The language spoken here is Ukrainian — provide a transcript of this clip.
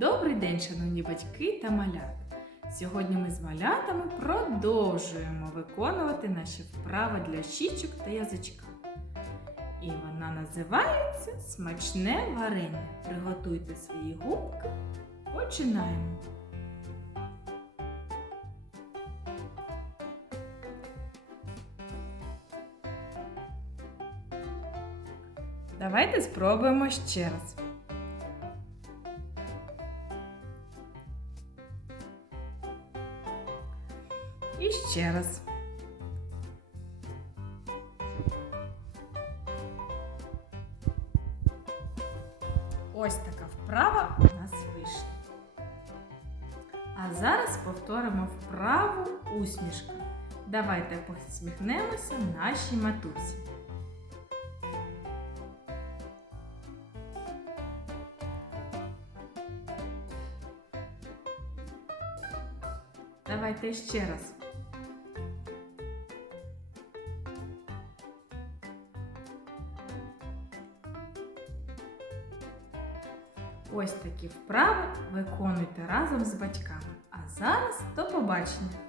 Добрий день, шановні батьки та малята! Сьогодні ми з малятами продовжуємо виконувати наші вправи для щічок та язичка. І вона називається Смачне варення. Приготуйте свої губки. Починаємо. Давайте спробуємо ще раз. І ще раз. Ось така вправа у нас вийшла. А зараз повторимо вправу усмішка. Давайте посміхнемося нашій матусі. Давайте ще раз. Ось такі вправи виконуйте разом з батьками. А зараз до побачення!